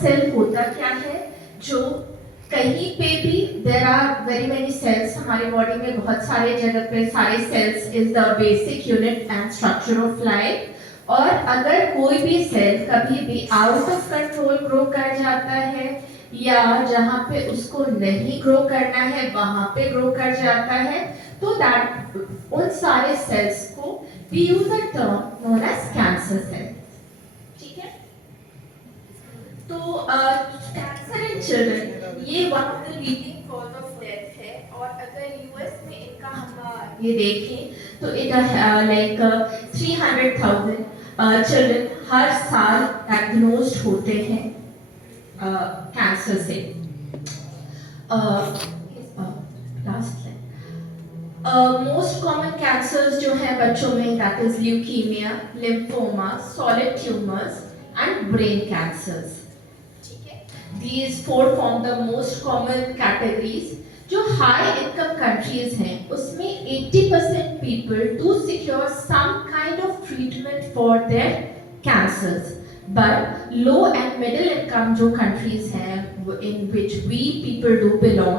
Cell होता क्या है, जो कहीं पे भी there are very many cells, हमारे बॉडी में बहुत सारे जगह पे सारे cells is the basic unit and structure of life. और अगर कोई भी सेल कभी भी आउट ऑफ कंट्रोल ग्रो कर जाता है या जहाँ पे उसको नहीं ग्रो करना है वहां पे ग्रो कर जाता है, तो दैट उन सारे सेल्स को we use a term known as cancer cell. ठीक है, तो कैंसर इन चिल्ड्रन ये one of the leading cause of death है। और अगर यूएस में इनका हम ये देखें तो इट लाइक 300,000 चिल्ड्रन हर साल डायग्नोस्ड होते हैं कैंसर से। मोस्ट कॉमन कैंसर्स जो है बच्चों में that is leukaemia, lymphoma, solid tumours and brain cancers. These four form the most common categories. जो high income countries हैं उसमें 80% people do secure some kind of treatment for their cancers. But low and middle income जो countries हैं in which we people do belong,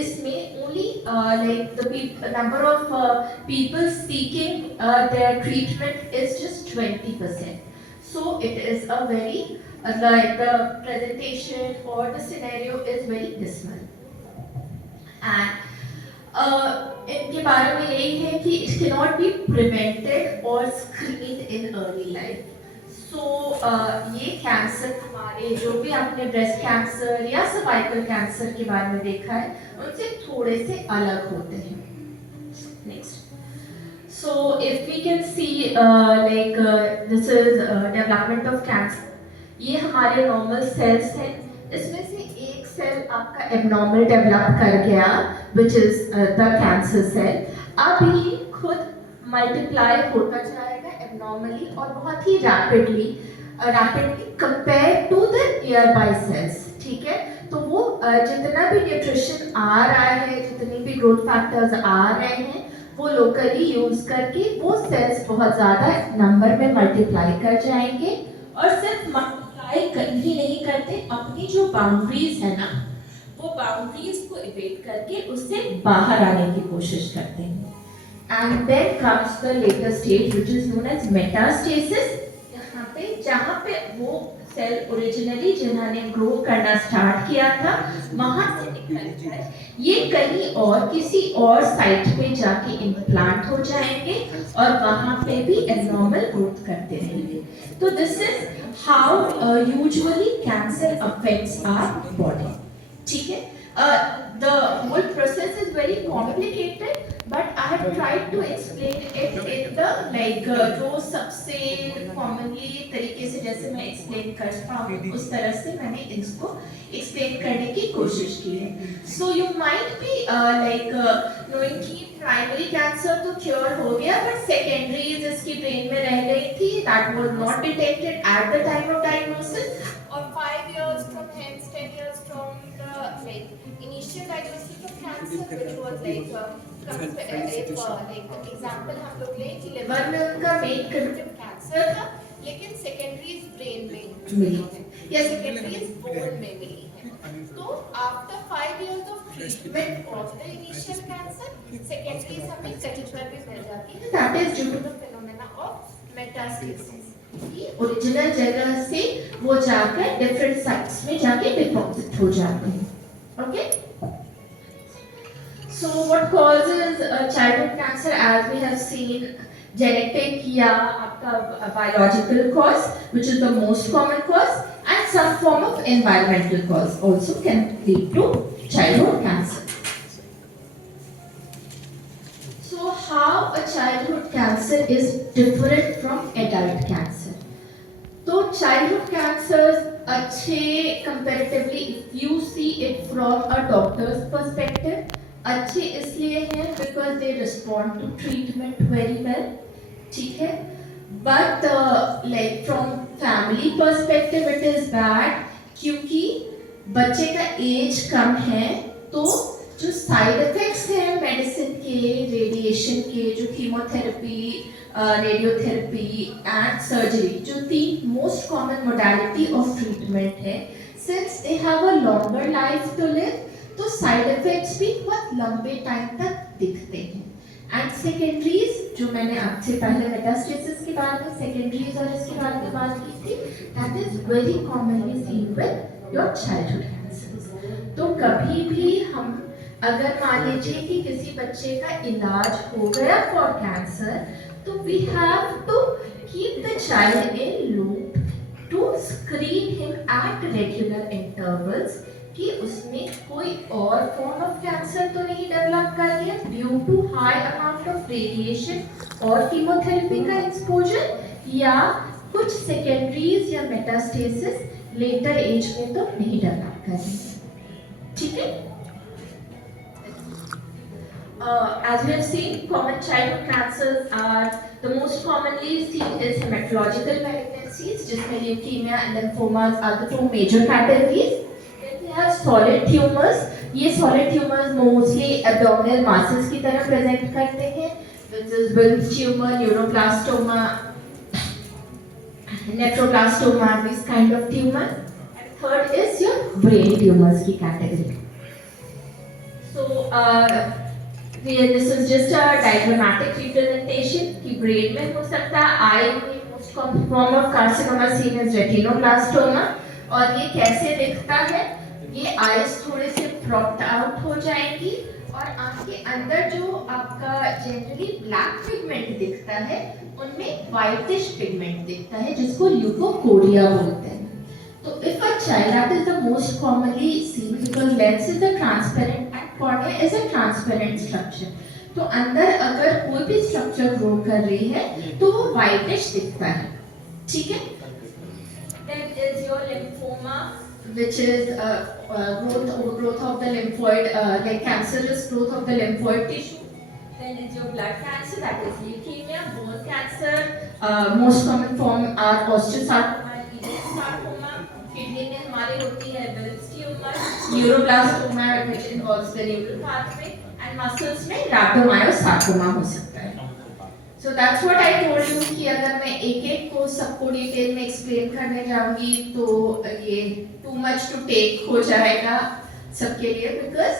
इसमें only like the number of people seeking their treatment is just 20%. So it is a very like the presentation or the scenario is very dismal. And इनके बारे में यही है कि it cannot be prevented or screened in early life. So ये cancer हमारे जो भी आपने ब्रेस्ट कैंसर या सर्वाइकल कैंसर के बारे में देखा है उनसे थोड़े से अलग होते हैं। Next. So if we can see this is development of cancer. ये हमारे नॉर्मल सेल्स हैं, इसमें से एक सेल आपका एबनॉर्मल डेवलप कर गया which is the cancer cell. अब ये खुद मल्टीप्लाई होता जाएगा एबनॉर्मली और बहुत ही rapidly compare to the nearby cells. ठीक है, तो वो जितना भी न्यूट्रिशन आ रहा है, जितनी भी ग्रोथ फैक्टर्स आ रहे हैं, वो लोकली यूज करके वो सेल्स बहुत ज़्यादा नंबर में मल्टीप्लाई कर जाएंगे और सिर्फ ही नहीं करते, अपनी जो बाउंड्रीज है ना वो बाउंड्रीज को इवेट करके उससे बाहर आने की कोशिश करते हैं। And then comes the later stage which is known as metastasis. जहाँ पे वो सेल ओरिजिनली जिन्होंने ग्रो करना स्टार्ट किया था वहां से निकल जाए, ये कहीं और किसी और साइट पे जाके इम्प्लांट हो जाएंगे और वहां पे भी एब्नॉर्मल ग्रोथ करते रहेंगे। तो this is how usually cancer affects our body. ठीक है, the whole process is very complicated, but I have tried to explain it in the जो सबसे commonly तरीके से जैसे मैं explain कर पाऊँ उस तरह से मैंने इसको explain करने की कोशिश की है। So you might be knowing कि primary cancer तो cure हो गया, but secondary जिसकी brain में रह गई थी that was not detected at the time of diagnosis, or 5 years from hence, 10 years from the initial diagnosis of cancer, which was example हम लोग लें कि लिवर में उनका मेन कंट्रीब्यूटिव कैंसर था, लेकिन सेकेंडरीज ब्रेन में मिली है या सेकेंडरीज बोन में मिली है। तो after 5 years of treatment of the initial cancer, secondaries हमें कहीं पर भी मिल जाती है। That is due to the phenomena of metastasis. Original जगह से वो जाकर डिफरेंट साइट्स में जाके डिपॉजिट हो जाते हैं। Okay, so what causes childhood cancer? As we have seen, genetic या आपका biological cause which is the most common cause, and some form of environmental cause also can lead to childhood cancer. How a childhood cancer is different from adult cancer? तो childhood cancers अच्छे comparatively if you see it from a doctor's perspective, अच्छे इसलिए हैं because they respond to treatment very well, ठीक है? But from family perspective it is bad क्योंकि बच्चे का एज कम है तो जो साइड इफेक्ट्स हैं मेडिसिन के, रेडिएशन के, जो कीमोथेरेपी, रेडियोथेरेपी एंड सर्जरी, जो 3 most common modality of treatment है, since they have a longer life to live, तो साइड इफेक्ट्स भी बहुत लंबे टाइम तक दिखते हैं। एंड सेकेंडरीज, जो मैंने आपसे पहले मेटास्टेसिस के बारे में सेकेंडरीज और इसके बारे में बात की थी, that is very commonly seen with your childhood cancer. तो कभी भी हम अगर मान लीजिए कि किसी बच्चे का इलाज हो गया फॉर कैंसर, तो we have to keep the child in loop to screen him at regular intervals कि उसमें कोई और फॉर्म ऑफ कैंसर तो नहीं डेवलप कर रही है due to high amount of radiation और कीमोथेरेपी का एक्सपोजर, या कुछ सेकेंडरीज या मेटास्टेसिस लेटर एज में तो नहीं डेवलप कर रही है। ठीक है। As we have seen, common childhood cancers are the most commonly seen is hematological malignancies, जिसमें leukemia and lymphomas are the 2 major categories. Then we have solid tumors. ये solid tumors mostly abdominal masses की तरह present करते हैं, which is Wilms tumor, neuroblastoma, nephroblastoma, this kind of tumor. And third is your brain tumors की category. So this is just a diagrammatic representation कि brain में हो सकता है, eye में most common form of carcinoma seen is retinoblastoma, और ये कैसे दिखता है, ये eyes थोड़े से propped out हो जाएंगी और आँख के अंदर जो आपका generally black pigment दिखता है, उनमें whitish pigment दिखता है जिसको leukocoria बोलते हैं। तो if a child, that is the most commonly seen because lens is a transparent and cornea is a transparent structure, तो अंदर अगर कोई भी स्ट्रक्चर ग्रो कर रही है तो वो whitish दिखता है। ठीक है। Then is your lymphoma, which is growth of the lymphoid, like cancerous growth of the lymphoid tissue. Then is your blood cancer, that is leukemia, bone cancer, most common form are osteosarcoma and sarcoma. Kidney में हमारे होती है Wilms tumor, neuroblastoma which involves the neural pathway, and muscles में rhabdomyosarcoma हो सकता है। So that's what I told you कि अगर मैं एक-एक को सबको डिटेल में एक्सप्लेन करने जाऊंगी तो ये too much to take हो जाएगा सबके लिए, because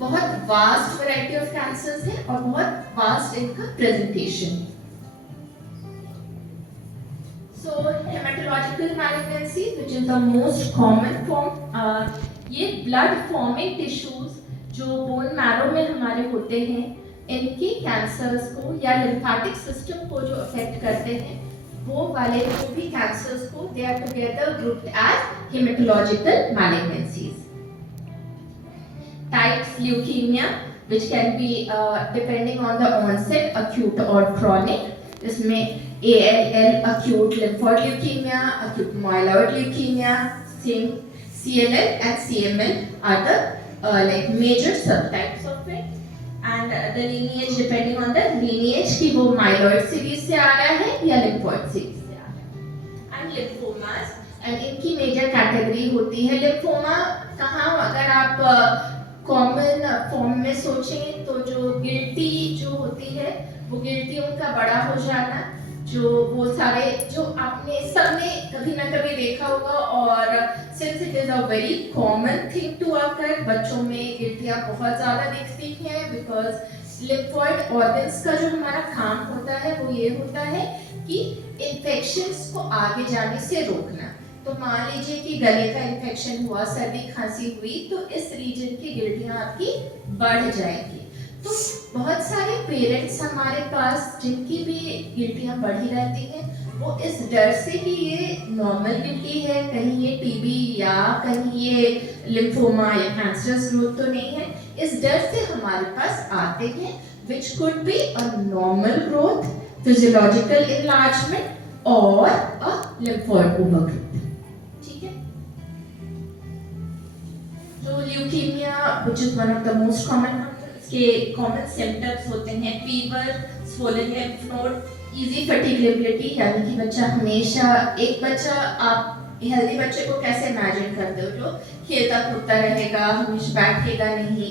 बहुत वास्ट वैरायटी ऑफ कैंसर्स है और बहुत वास्ट इनका presentation. So hematological malignancy, which is the most common form, ये blood forming tissues जो bone marrow में हमारे होते हैं, इनके cancers को या lymphatic system को जो affect करते हैं, वो वाले जो भी cancers को they are together grouped as hematological malignancies. Types leukemia, which can be depending on the onset, acute or chronic. इसमें ALL, acute lymphoid leukemia, acute myeloid leukemia, CLL and CML are the like major subtypes of it. And the lineage, depending on the lineage कि वो myeloid series से आ रहा है या lymphoid series से आ रहा है. And lymphomas, and इनकी major category होती है lymphoma. कहाँ अगर आप कॉमन फॉर्म में सोचें तो जो गिल्टी जो होती है वो गिल्टियों का बड़ा हो जाना, जो वो सारे जो आपने सबने कभी ना कभी देखा होगा, और since it is a very common thing to occur, बच्चों में गिल्टियाँ बहुत ज़्यादा दिखती हैं बिकॉज लिम्फॉइड ऑर्गन्स का जो हमारा काम होता है वो ये होता है कि इन्फेक्शंस को आगे जाने से रोकना। तो मान लीजिए कि गले का इन्फेक्शन हुआ, सर्दी खांसी हुई, तो इस रीजन की गिल्टियाँ आपकी बढ़ जाएंगी। तो बहुत सारे पेरेंट्स हमारे पास जिनकी भी गिल्टियाँ बढ़ी रहती हैं, वो इस डर से कि ये नॉर्मल गिल्टी है, कहीं ये टीबी या कहीं ये लिम्फोमा या कैंसरस ग्रोथ तो नहीं है, इस डर से हमारे पास आते हैं, which could be a normal growth, physiological enlargement or a lymphoid overgrowth। Leukaemia which is one of the most common, इसके common symptoms होते हैं fever, swollen lymph node, easy fatigability, यानी कि बच्चा हमेशा, एक बच्चा आप हेल्दी बच्चे को कैसे इमेजिन करते हो जो खेलता कूदता रहेगा, हमेशा बैठेगा नहीं,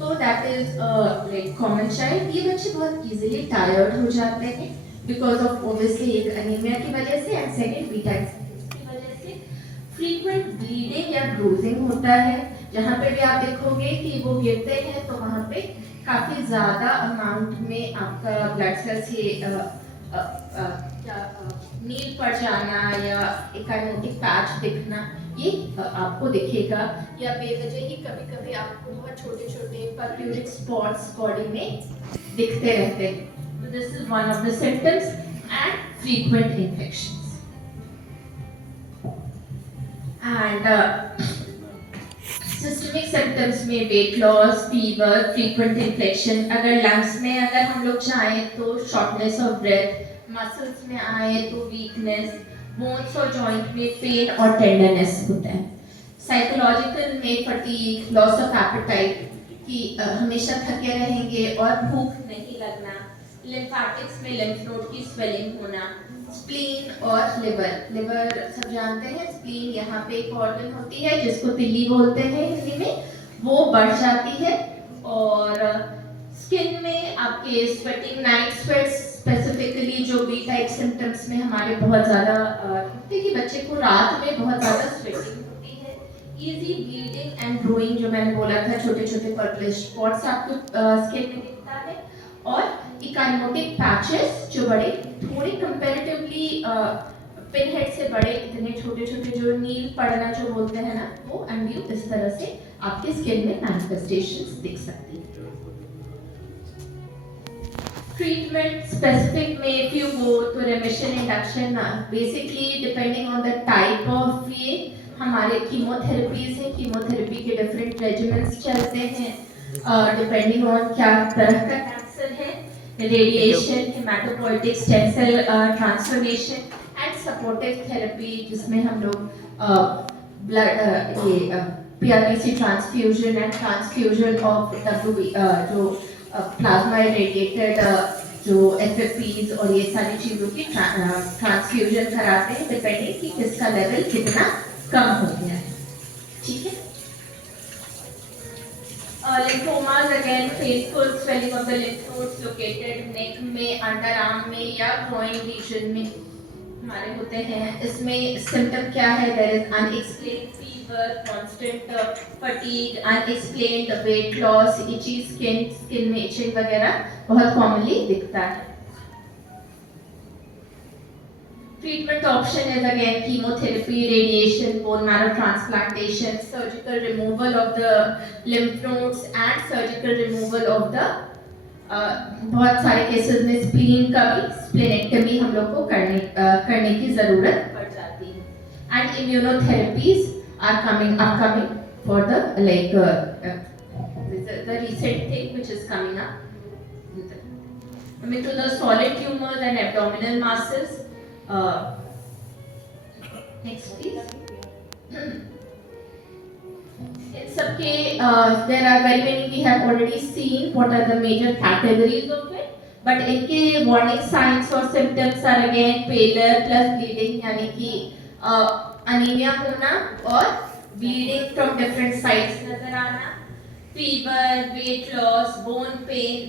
तो that is like common child. ये बच्चे बहुत इजीली टायर्ड हो जाते हैं बिकॉज ऑफ ओबियसली एक एनीमिया की वजह से एंड सेकंड बीटा की वजह से। फ्रीक्वेंट ब्लीडिंग या ब्रूजिंग होता है, जहाँ पे भी आप देखोगे कि वो गिरते हैं तो वहाँ पे काफ़ी ज़्यादा अमाउंट में आपका ब्लड सेल से नील पड़ जाना या एकाइनोटिक पैच दिखना, ये आपको दिखेगा। या बेवजह ही कभी कभी आपको बहुत छोटे छोटे पर्प्यूरिक स्पॉट्स बॉडी में दिखते रहते हैं। तो this is one of the symptoms and frequent infections. And systemic symptoms में weight loss, fever, frequent infection. अगर लंग्स में अगर हम लोग चाहें तो शॉर्टनेस ऑफ ब्रेथ, मसल्स में आए तो वीकनेस, बोन्स और जॉइंट में पेन और टेंडरनेस होता है। साइकोलॉजिकल में फटीग, लॉस ऑफ एपेटाइट कि हमेशा थके रहेंगे और भूख नहीं लगना। लिम्फेटिक्स में लिम्फ नोड की स्वेलिंग होना। स्प्लीन और लिवर सब जानते हैं, स्प्लीन यहाँ पे एक ऑर्गन होती है जिसको तिल्ली बोलते हैं हिंदी में, वो बढ़ जाती है। और स्किन में आपके स्वेटिंग, नाइट स्वेट्स स्पेसिफिकली जो बी टाइप सिम्टम्स में हमारे बहुत ज़्यादा होते कि बच्चे को रात में बहुत ज़्यादा स्वेटिंग होती है। इजी ब्लीडिंग एंड ब्रूइंग, जो मैंने बोला था, छोटे छोटे पर्पलिश स्पॉट्स आपको स्किन में दिखता है। और इकाइनोटिक पैचेस जो बड़े थोड़े कंपैरेटिवली पिन हेड से बड़े, इतने छोटे छोटे जो नील पड़ना जो बोलते हैं ना, वो एंड यू इस तरह से आपके स्किन में मैनिफेस्टेशंस दिख सकती है। ट्रीटमेंट स्पेसिफिक में if you go to remission induction, basically depending on the type of ये हमारे कीमोथेरेपीज है, कीमोथेरेपी के डिफरेंट रेजिमेंट्स चलते हैं डिपेंडिंग ऑन क्या तरह का कैंसर है। Radiation, hematopoietic stem cell transformation and supportive therapy, जिसमें हम लोग ब्लड ये PRBC transfusion and transfusion of जो प्लाज्मा इरेडिएटेड जो FFPs और ये सारी चीज़ों की ट्रांसफ्यूजन कराते हैं डिपेंडिंग कि किसका लेवल कितना कम हो गया है। ठीक है। Lymphomas again painful swelling of the lymph nodes located neck में, अंडर आर्म में या ग्रोइन रीजन में हमारे होते हैं। इसमें सिम्टम क्या है? There is unexplained fever, constant fatigue, unexplained weight loss, itchy skin में इचिंग वगैरह बहुत कॉमनली दिखता है। Treatment option is again chemotherapy, radiation, bone marrow transplantation, surgical removal of the lymph nodes and surgical removal of the बहुत सारे cases में spleen का भी स्प्लेनेक्टमी हम लोग को करने की जरूरत पड़ जाती है। And immunotherapies are upcoming for the like the recent thing which is coming up. Coming to the solid tumors and abdominal masses. Next please. In सबके there are very many, we have already seen what are the major categories of it, but इनके warning signs और symptoms are again pallor plus bleeding, यानी कि anemia होना और bleeding from different sides नजर आना, fever, weight loss, bone pain,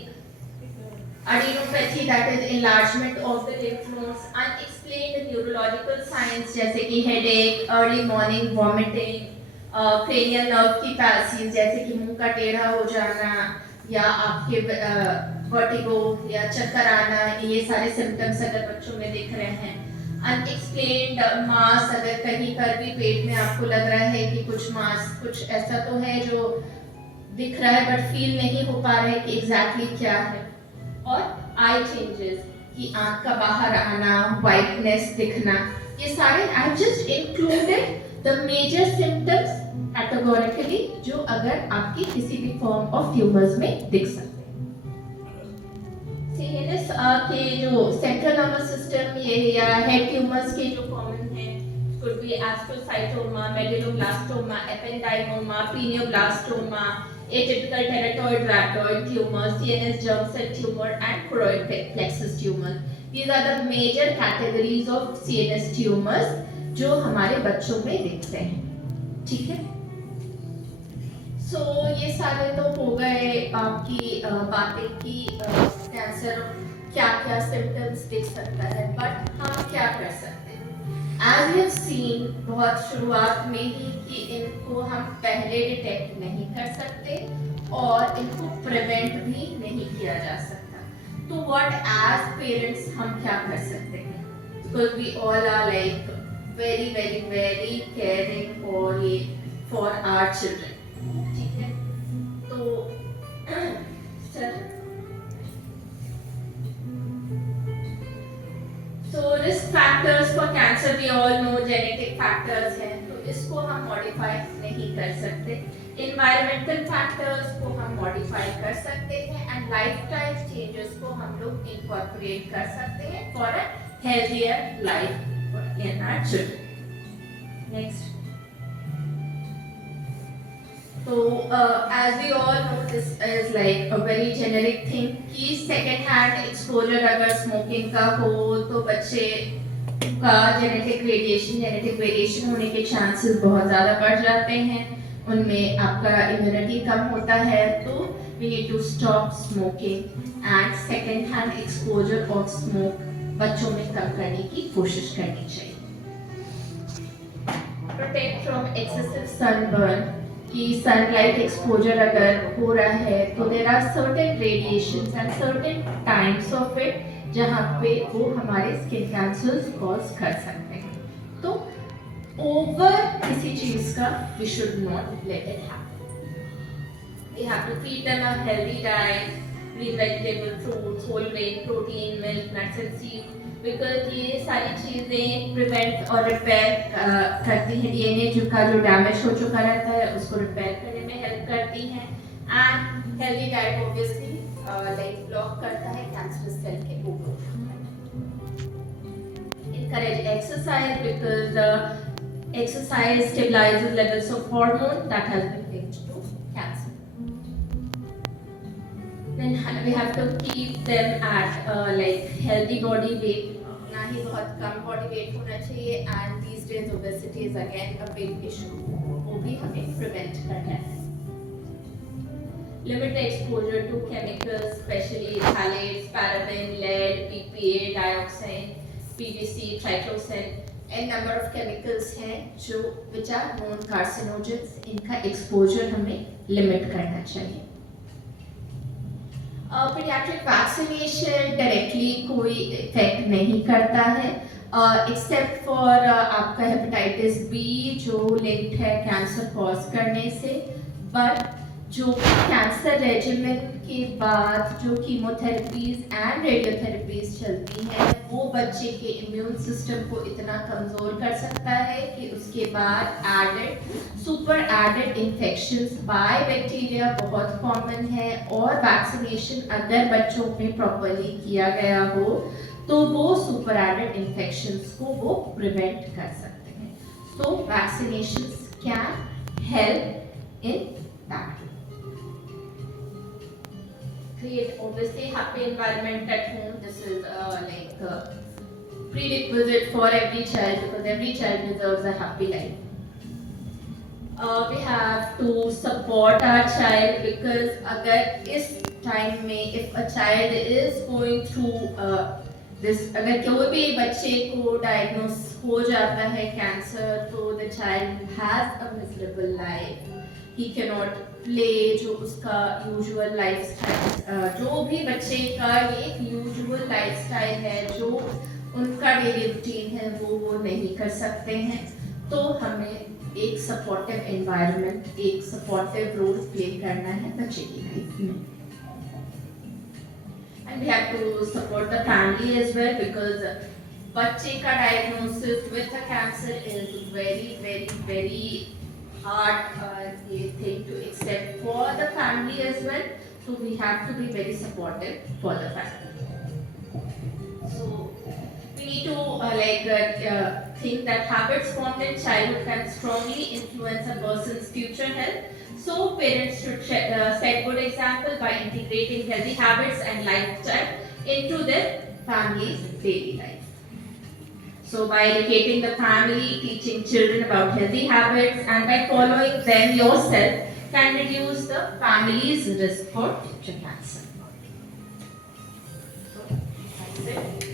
adenopathy that is enlargement of the lymph nodes, unexplained neurological signs जैसे कि headache, early morning vomiting, cranial nerve की पैल्सीज जैसे कि मुंह का टेढ़ा हो जाना या आपके वर्टिगो या चक्कर आना, ये सारे सिम्टम्स अगर बच्चों में दिख रहे हैं। अनएक्सप्लेन्ड मास, अगर कहीं पर भी पेट में आपको लग रहा है कि कुछ मास, कुछ ऐसा तो है जो दिख रहा है बट फील नहीं हो पा रहा है कि एग्जैक्टली क्या है। और आई चेंजेस कि आंख का बाहर आना, वाइटनेस दिखना, ये सारे I just included the major symptoms categorically जो अगर आपकी किसी भी फॉर्म ऑफ ट्यूमर्स में दिख सकते हैं। सीएनएस के जो सेंट्रल नर्वस सिस्टम ये या हेड ट्यूमर्स के जो कॉमन है, could be astrocytoma, medulloblastoma, ependymoma, pineoblastoma, atypical teratoid rhabdoid tumor, CNS germ cell tumor and choroid plexus tumor. These are the major categories of CNS tumors जो हमारे बच्चों में दिखते हैं। ठीक है। So ये सारे तो हो गए आपकी बातें कि कैंसर क्या क्या सिम्टम्स दिख सकता है, बट हम क्या कर सकते हैं? एज वी हैव सीन बहुत शुरुआत में ही कि इनको हम पहले डिटेक्ट नहीं कर सकते और इनको प्रिवेंट भी नहीं किया जा सकता। तो व्हाट एज पेरेंट्स हम क्या कर सकते हैं? Because we all are like very very very caring for our children, ठीक है? तो सर, तो risk factors for cancer we all know genetic factors हैं, तो इसको हम मॉडिफाई नहीं कर सकते। इन्वायरमेंटल फैक्टर्स को हम मॉडिफाई कर सकते हैं एंड लाइफस्टाइल चेंजेस को हम लोग इनकॉर्पोरेट कर सकते हैं for a healthier life in our children. Next, तो as we all know, this is like a very generic thing कि second hand exposure अगर smoking का हो तो बच्चे का जेनेटिक वेरिएशन होने के चांसेस बहुत ज़्यादा बढ़ जाते हैं, उनमें आपका इम्यूनिटी कम होता है। तो we need to stop smoking and second hand exposure of smoke बच्चों में कम करने की कोशिश करनी चाहिए। Protect from excessive sunburn कि सनलाइट एक्सपोजर अगर हो रहा है तो there are certain radiations and certain times of it जहाँ पे वो हमारे स्किन कैंसर्स कॉज कर सकते हैं। तो ओवर किसी चीज का we should not let it happen. We have to feed them a healthy diet, green vegetable, fruits, whole grain, protein, milk, nuts and seeds, because ये सारी चीज़ें प्रिवेंट और रिपेयर करती हैं डीएनए जो डैमेज हो चुका रहता है उसको रिपेयर करने में हेल्प करती हैं। And healthy diet obviously like block करता है कैंसरस सेल के growth. Encourage exercise because exercise stabilizes levels of hormone that has been linked to cancer. Then we have to keep them at like healthy body weight, ना ही बहुत कम body weight होना चाहिए। And these days obesity is again a big issue, वो भी हमें prevent करना है। Limit the exposure to chemicals, especially phthalates, paraben, lead, PPA, dioxin, PVC, triclosan, and number of chemicals हैं जो which are known carcinogens, इनका exposure हमें limit करना चाहिए। पीडियाट्रिक वैक्सीनेशन डायरेक्टली कोई इफेक्ट नहीं करता है एक्सेप्ट फॉर आपका हेपेटाइटिस बी जो लिंक्ड है कैंसर कॉज करने से। बट जो कैंसर रेजिमेन के बाद जो कीमोथेरेपीज एंड रेडियोथेरेपीज चलती हैं वो बच्चे के इम्यून सिस्टम को इतना कमज़ोर कर सकता है कि उसके बाद super added infections by bacteria बहुत कॉमन है। और वैक्सीनेशन अगर बच्चों में प्रॉपरली किया गया हो तो वो सुपर एडेड इन्फेक्शंस को वो प्रिवेंट कर सकते हैं। So vaccinations can help in that. Create obviously happy environment at home. This is like a prerequisite for every child because every child deserves a happy life. We have to support our child because अगर इस time में if a child is going through this, अगर कोई भी बच्चे को diagnose हो जाता है cancer तो the child has a miserable life. He cannot play जो उसका यूजुअल लाइफस्टाइल जो भी बच्चे का एक यूजुअल लाइफस्टाइल है जो उनका डेली रूटीन है वो नहीं कर सकते हैं। तो हमें एक सपोर्टिव एनवायरनमेंट एक सपोर्टिव रोल प्ले करना है बच्चे की लाइफ में। And we have to support the family as well because बच्चे का diagnosis with cancer is very very very hard thing to accept for the family as well, so we have to be very supportive for the family. So we need to think that habits formed in childhood can strongly influence a person's future health. So parents should set good example by integrating healthy habits and lifestyle into their family's daily life. So by educating the family, teaching children about healthy habits, and by following them yourself, can reduce the family's risk for future cancer. So, that's it.